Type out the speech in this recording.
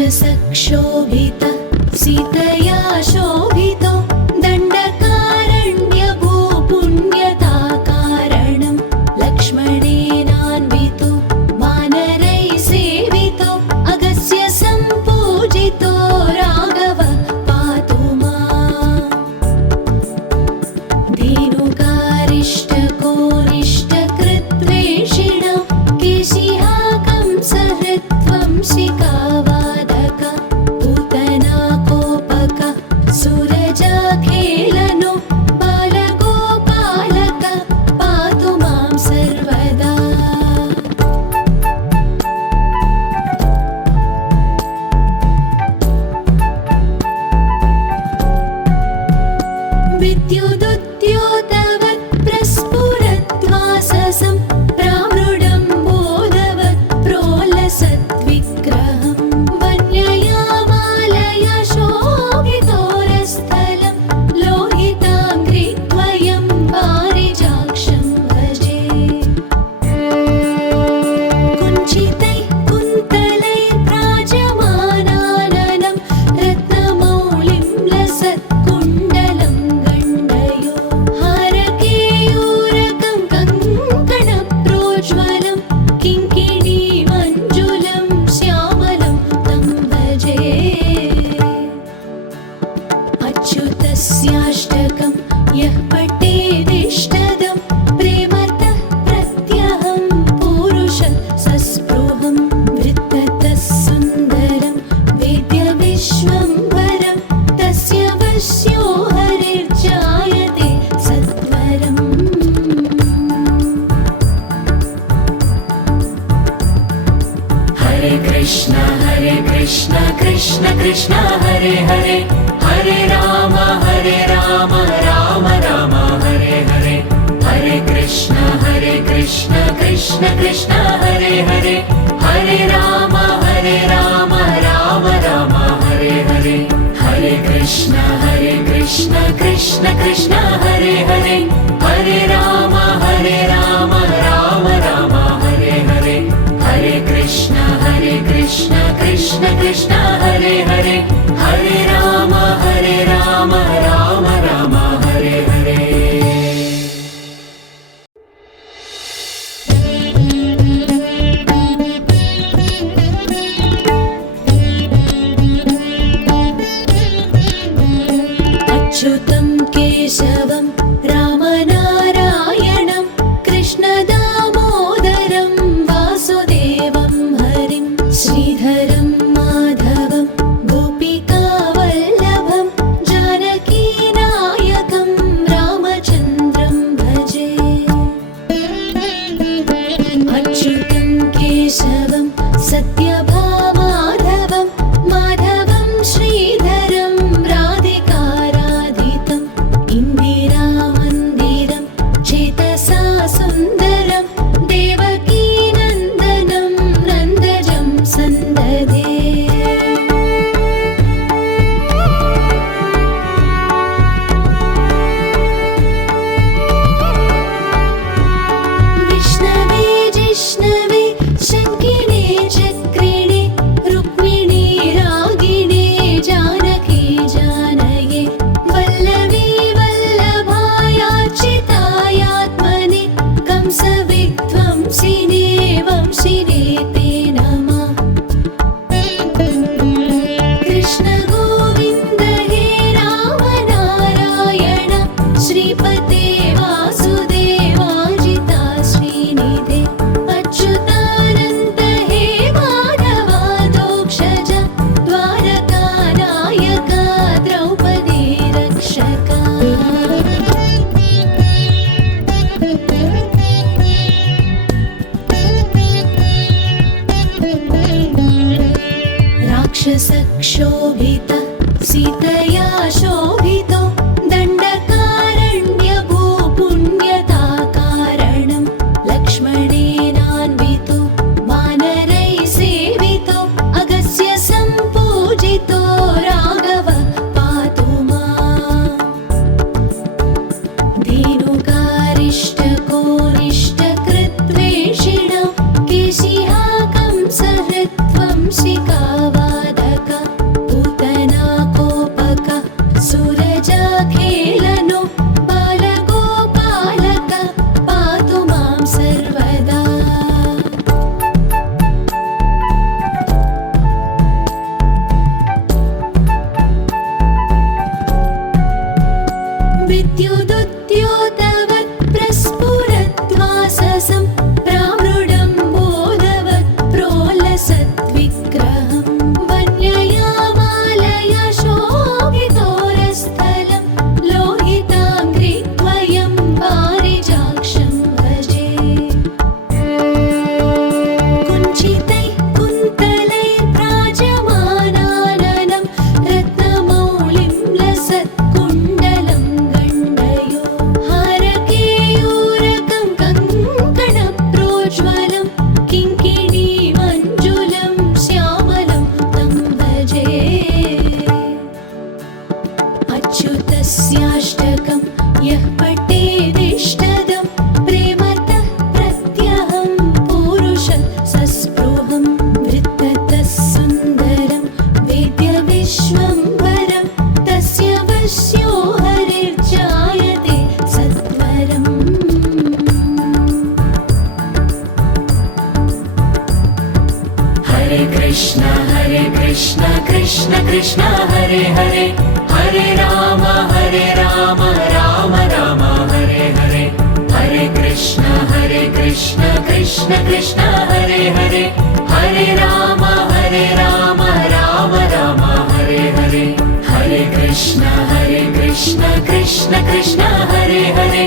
राक्षसक्षोभित सीतया शोभितो दण्डकारण्यभूपुण्यताकारणं लक्ष्मणेनान्वितो वानरैः सेवितो अगस्त्य सम्पूजितो राघव पातु माम्। धेनुकारिष्टकोरिष्टकृद्वेषिणो केशिहा कंसहृद्वंशिकावादक पूतना कोपक सूरजाखेलनो बालगोपालक पातु मां सर्वदा। विद्युदुद्योतवत् प्रस्फुरद्वाससं प्रामृडं बोधवत् प्रोलसद्विग्रहं वन्ययामालया शोभितोरस्थलं लोहिताङ्घ्रिद्वयं पारिजाक्षं भजे। कुञ्चितैः कुन्तलैर्व्राजमानाननं रत्नमौलिं लसत्कुण्डलं गण्डयो हारकेयूरकं कङ्कणप्रोज्ज्वलं किङ्किणीमञ्जुलं श्यामलं तं भजे। अच्युतस्याष्टकं यः पठेदिष्टदं प्रेमतः प्रत्यहं पुरुषं सस्पृहं वृत्ततः सुन्दरं वेद्यविश्वम्भरं तस्य वश्यो हरिर्जायते सत्वरम्। हरे कृष्ण कृष्ण कृष्ण हरे हरे हरे राम राम राम हरे हरे। हरे कृष्ण कृष्ण कृष्ण हरे हरे हरे राम राम राम हरे हरे। हरे कृष्ण कृष्ण कृष्ण हरे हरे हरे राम राम राम हरे हरे। हरे कृष्ण कृष्ण कृष्ण हरे हरे हरे राम राम राम हरे हरे। अच्युतं केशवं रामनारायणं कृष्णदामोदरं वासुदेवं हरिं श्रीधरं माधवं गोपिकावल्लभं जानकीनायकं रामचन्द्रं भजे। अच्युतं केशवं सत्यभामाधवं माधवं श्रीधरं राधिकाराधितं इन्दिरामन्दिरं चेतसा सुन्दरं देवकीनन्दनं नन्दजं सन्ददे। विष्णवे जिष्णवे शङ्किने चक्रिणे रुक्मिणी रागिणे जानकी जानये वल्लवी वल्लभायार्चितायात्मने कंसविध्वंसिने वंशिने ते नमः। कृष्ण गोविन्द हे राम नारायण श्रीपते वासुदेवाजिता श्रीनिधे अच्युतानन्द हे माधवादोक्षज द्वारकानायका द्रौपदी रक्षका। राक्षसक्षोभित सीतया शोभितो दण्डकारण्यभूपुण्यताकारणं लक्ष्मणेनान्वितो वानरैः सेवितो अगस्त्य सम्पूजितो राघव पातु माम्। धेनुकारिष्टकोरिष्टकृद्वेषिणो केशिहा कंसहृद्वंशिकावादक कृष्ण कृष्ण कृष्ण हरे हरे हरे राम राम राम हरे हरे हरे कृष्ण कृष्ण कृष्ण हरे हरे हरे राम राम राम हरे हरे हरे कृष्ण कृष्ण कृष्ण हरे हरे